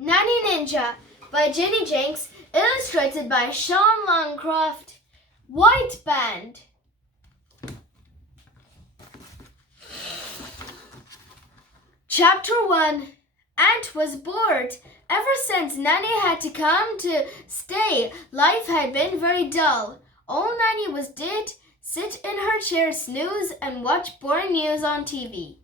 Nanny Ninja by Jinks, illustrated by Sean Longcroft. White Band. Chapter 1. Ant was bored. Ever since Nanny had to come to stay, life had been very dull. All Nanny did sit in her chair, snooze, and watch boring news on TV.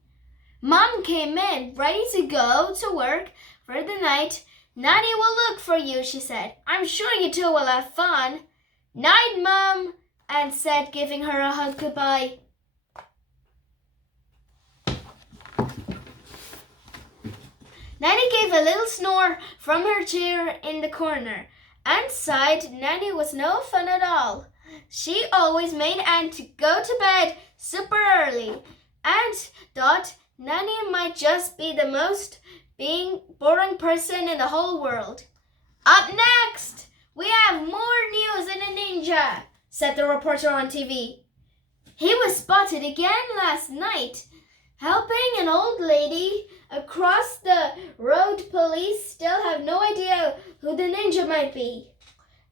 Mom came in, ready to go to work for the night. Nanny will look for you, she said. I'm sure you two will have fun. Night, Mom, Ant said, giving her a hug goodbye. Nanny gave a little snore from her chair in the corner. Ant sighed. Nanny was no fun at all. She always made Ant go to bed super early. Ant thought Nanny might just be the most boring person in the whole world. Up next, we have more news in a ninja, said the reporter on TV. He was spotted again last night, helping an old lady across the road. Police still have no idea who the ninja might be.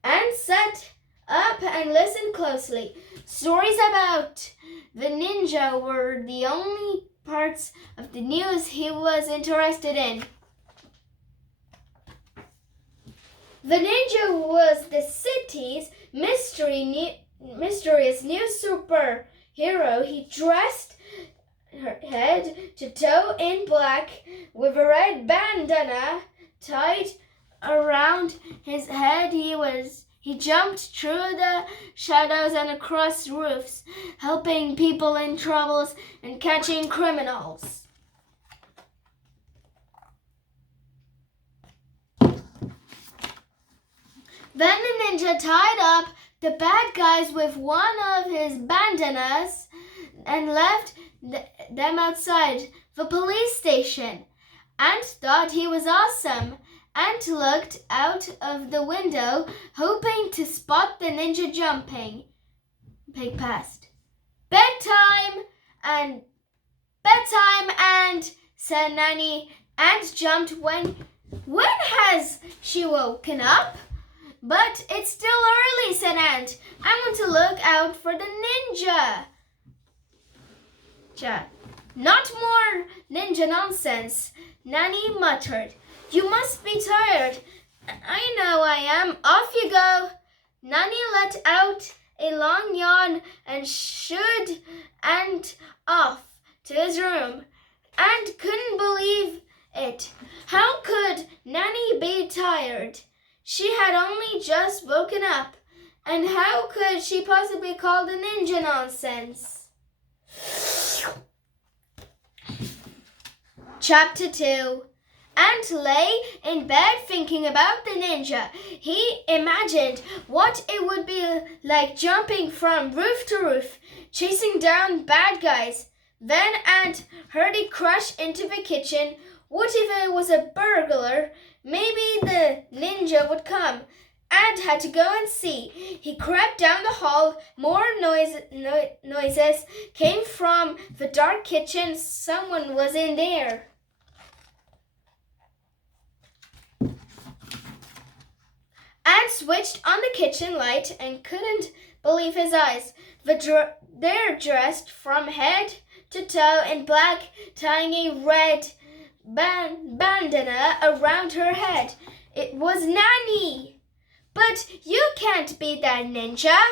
Ant sat up and listened closely. Stories about the ninja were the only parts of the news he was interested in. The ninja was the city's mysterious new superhero. He dressed head to toe in black with a red bandana tied around his head. He jumped through the shadows and across roofs, helping people in troubles and catching criminals. Then the ninja tied up the bad guys with one of his bandanas and left them outside the police station. Ant thought he was awesome. Ant looked out of the window, hoping to spot the ninja jumping past. Bedtime, Ant, said Nanny. Ant jumped. When has she woken up? But it's still early, said Ant. I want to look out for the ninja. Not more ninja nonsense, Nanny muttered. You must be tired. I know I am. Off you go. Nanny let out a long yawn and shooed Ant off to his room. Ant couldn't believe it. How could Nanny be tired? She had only just woken up. And how could she possibly call the ninja nonsense? Chapter 2. Ant lay in bed thinking about the ninja. He imagined what it would be like jumping from roof to roof, chasing down bad guys. Then Ant heard a crash into the kitchen. What if it was a burglar? Maybe the ninja would come. Ant had to go and see. He crept down the hall. More noises came from the dark kitchen. Someone was in there. Ant switched on the kitchen light and couldn't believe his eyes. They're dressed from head to toe in black, tying a red bandana around her head. It was Nanny. But you can't be that ninja.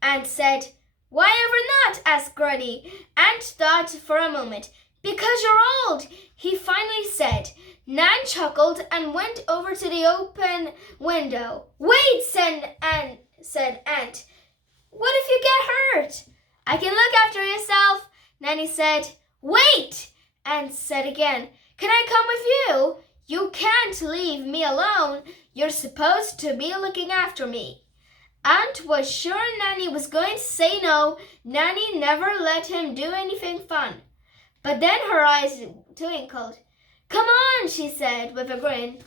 Ant said. Why ever not? Asked Granny. Ant thought for a moment. Because you're old, he finally said. Nan chuckled and went over to the open window. Wait, said Ant. What if you get hurt? I can look after yourself, Nanny said. Wait, Ant said again. Can I come with you? You can't leave me alone. You're supposed to be looking after me. Ant was sure Nanny was going to say no. Nanny never let him do anything fun. But then her eyes twinkled. Come on, she said with a grin.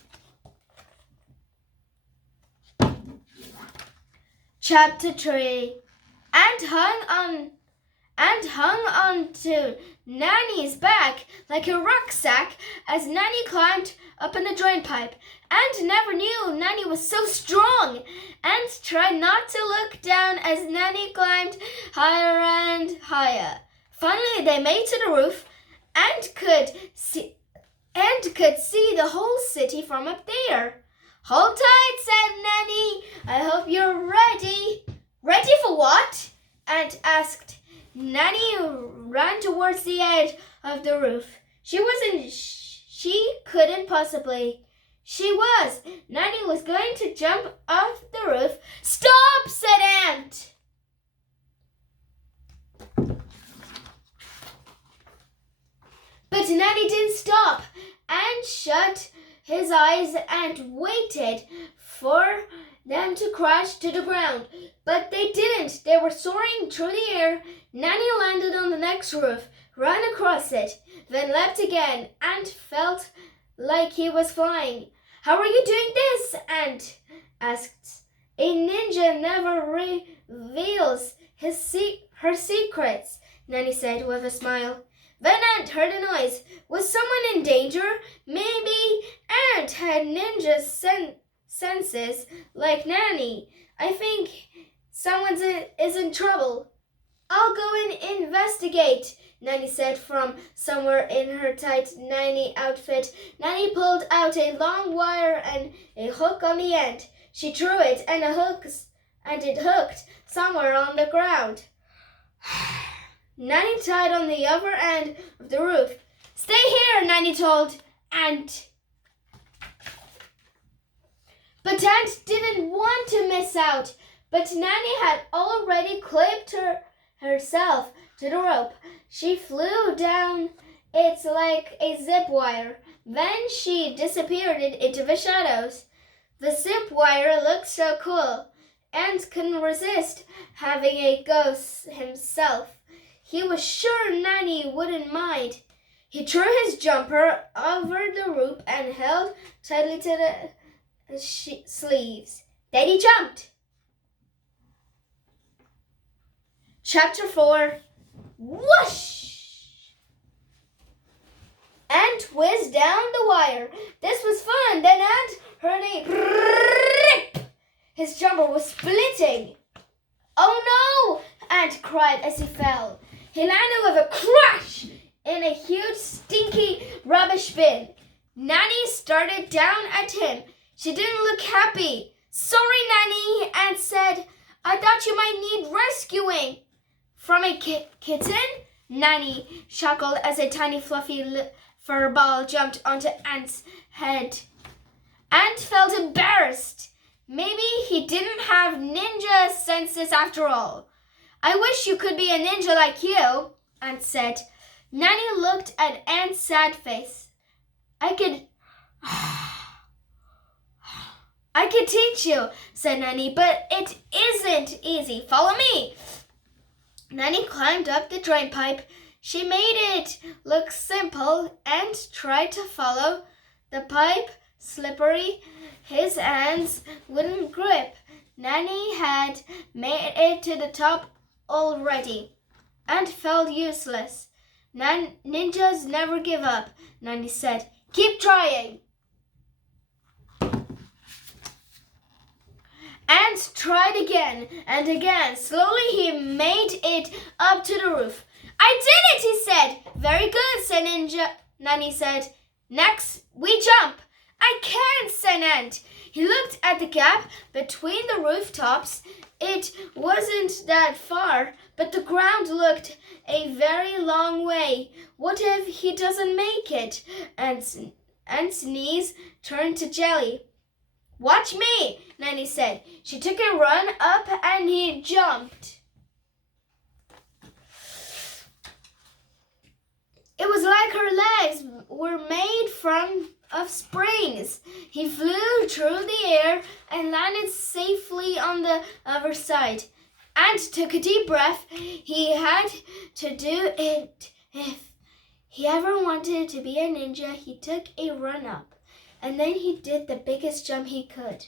Chapter 3. Ant hung on and hung onto Nanny's back like a rucksack as Nanny climbed up in the drain pipe. And never knew Nanny was so strong, and tried not to look down as Nanny climbed higher and higher. Finally, they made to the roof and could see the whole city from up there. "Hold tight," said Nanny. "I hope you're ready." "Ready for what?" Aunt asked. Nanny ran towards the edge of the roof. She couldn't possibly. She was. Nanny was going to jump off the roof. "Stop," said Aunt. But Nanny didn't stop and shut his eyes and waited for them to crash to the ground. But they didn't. They were soaring through the air. Nanny landed on the next roof, ran across it, then leapt again and felt like he was flying. "How are you doing this?" Aunt asked. "A ninja never reveals her secrets," Nanny said with a smile. Then Aunt heard a noise. Was someone in danger? Maybe Aunt had ninja senses like Nanny. "I think someone is in trouble." "I'll go and investigate," Nanny said from somewhere in her tight nanny outfit. Nanny pulled out a long wire and a hook on the end. She threw it and it hooked somewhere on the ground. Nanny tied on the other end of the roof. "Stay here," Nanny told Aunt. But Aunt didn't want to miss out. But Nanny had already clipped herself to the rope. She flew down it like a zip wire. Then she disappeared into the shadows. The zip wire looked so cool. Aunt couldn't resist having a ghost himself. He was sure Nanny wouldn't mind. He threw his jumper over the rope and held tightly to the sleeves. Then he jumped. Chapter 4. Whoosh! Aunt whizzed down the wire. This was fun. Then Aunt heard a rip. His jumper was splitting. "Oh no!" Aunt cried as he fell. He landed with a crash in a huge, stinky rubbish bin. Nanny started down at him. She didn't look happy. "Sorry, Nanny," Aunt said. "I thought you might need rescuing." "From a kitten?" Nanny chuckled as a tiny fluffy fur ball jumped onto Aunt's head. Aunt felt embarrassed. Maybe he didn't have ninja senses after all. "I wish you could be a ninja like you," Aunt said. Nanny looked at Aunt's sad face. I could teach you," said Nanny, "but it isn't easy. Follow me." Nanny climbed up the drain pipe. She made it look simple and tried to follow the pipe, slippery. His hands wouldn't grip. Nanny had made it to the top already and felt useless. Ninjas never give up," Nanny said. "Keep trying." Aunt tried again and again. Slowly he made it up to the roof. "I did it," he said. "Very good," said Nanny said. "Next, we jump." "I can't," said Aunt. He looked at the gap between the rooftops. It wasn't that far, but the ground looked a very long way. What if he doesn't make it? Aunt's knees turned to jelly. "Watch me," Nanny said. She took a run up and he jumped. It was like her legs were made of springs. He flew through the air and landed safely on the other side. Aunt took a deep breath. He had to do it. If he ever wanted to be a ninja, he took a run up, and then he did the biggest jump he could.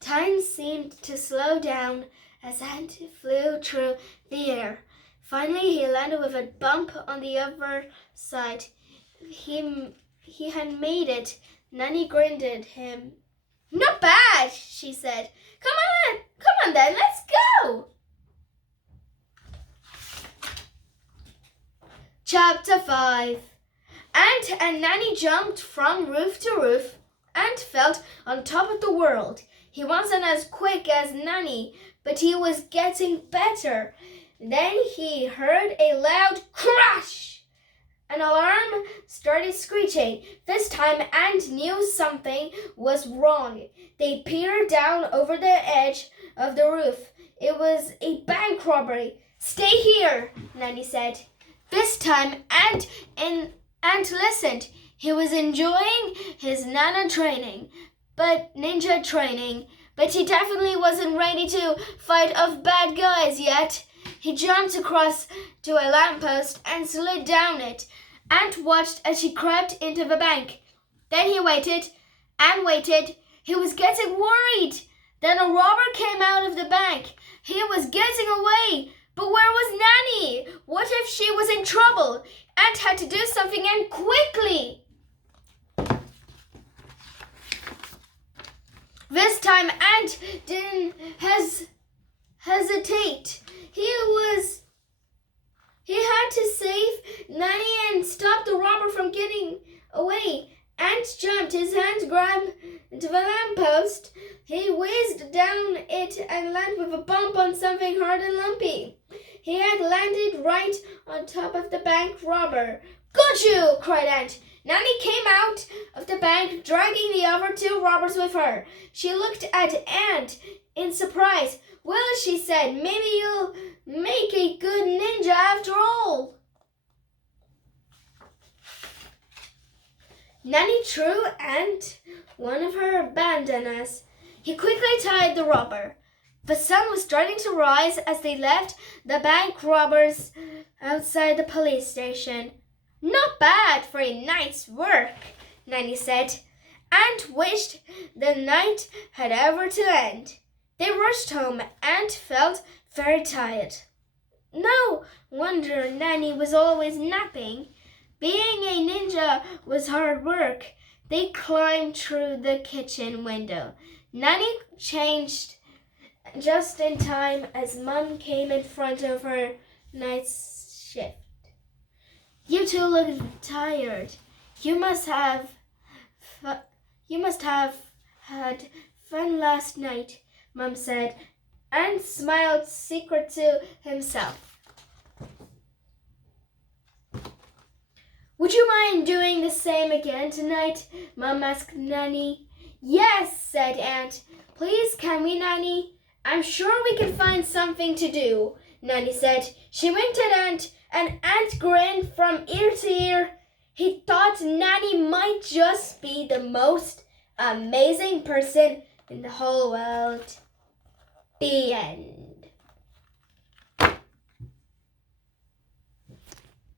Time seemed to slow down as Ant flew through the air. Finally, he landed with a bump on the other side. He had made it. Nanny grinned at him. Not bad, she said. Come on then, let's go. Chapter 5. Ant and Nanny jumped from roof to roof. Ant felt on top of the world. He wasn't as quick as Nanny, but he was getting better. Then he heard a loud crash. An alarm started screeching. This time Ant knew something was wrong. They peered down over the edge of the roof. It was a bank robbery. Stay here, Nanny said. This time Ant listened. He was enjoying his ninja training, but he definitely wasn't ready to fight off bad guys yet. He jumped across to a lamppost and slid down it. Ant watched as he crept into the bank. Then he waited and waited. He was getting worried. Then a robber came out of the bank. He was getting away. But where was Nanny? What if she was in trouble? Ant had to do something, and quickly. This time Ant didn't hesitate. He had to save Nanny and stop the robber from getting away. Ant jumped. His hands grabbed the lamppost. He whizzed down it and landed with a bump on something hard and lumpy. He had landed right on top of the bank robber. Got you! Cried Ant. Nanny came out of the bank, dragging the other two robbers with her. She looked at Ant in surprise. Well, she said, maybe you'll make a good ninja after all. Nanny threw Ant one of her bandanas. He quickly tied the robber. The sun was starting to rise as they left the bank robbers outside the police station. Not bad for a night's work, Nanny said. Ant wished the night had ever to end. They rushed home. Ant felt very tired. No wonder Nanny was always napping. Being a ninja was hard work. They climbed through the kitchen window. Nanny changed just in time as Mum came in front of her night shift. You two look tired. You must have had fun last night, Mum said, and smiled secret to himself. Would you mind doing the same again tonight? Mum asked Nanny. Yes, said Ant. Please, can we, Nanny? I'm sure we can find something to do, Nanny said. She winked at Ant, and Ant grinned from ear to ear. He thought Nanny might just be the most amazing person in the whole world. The end.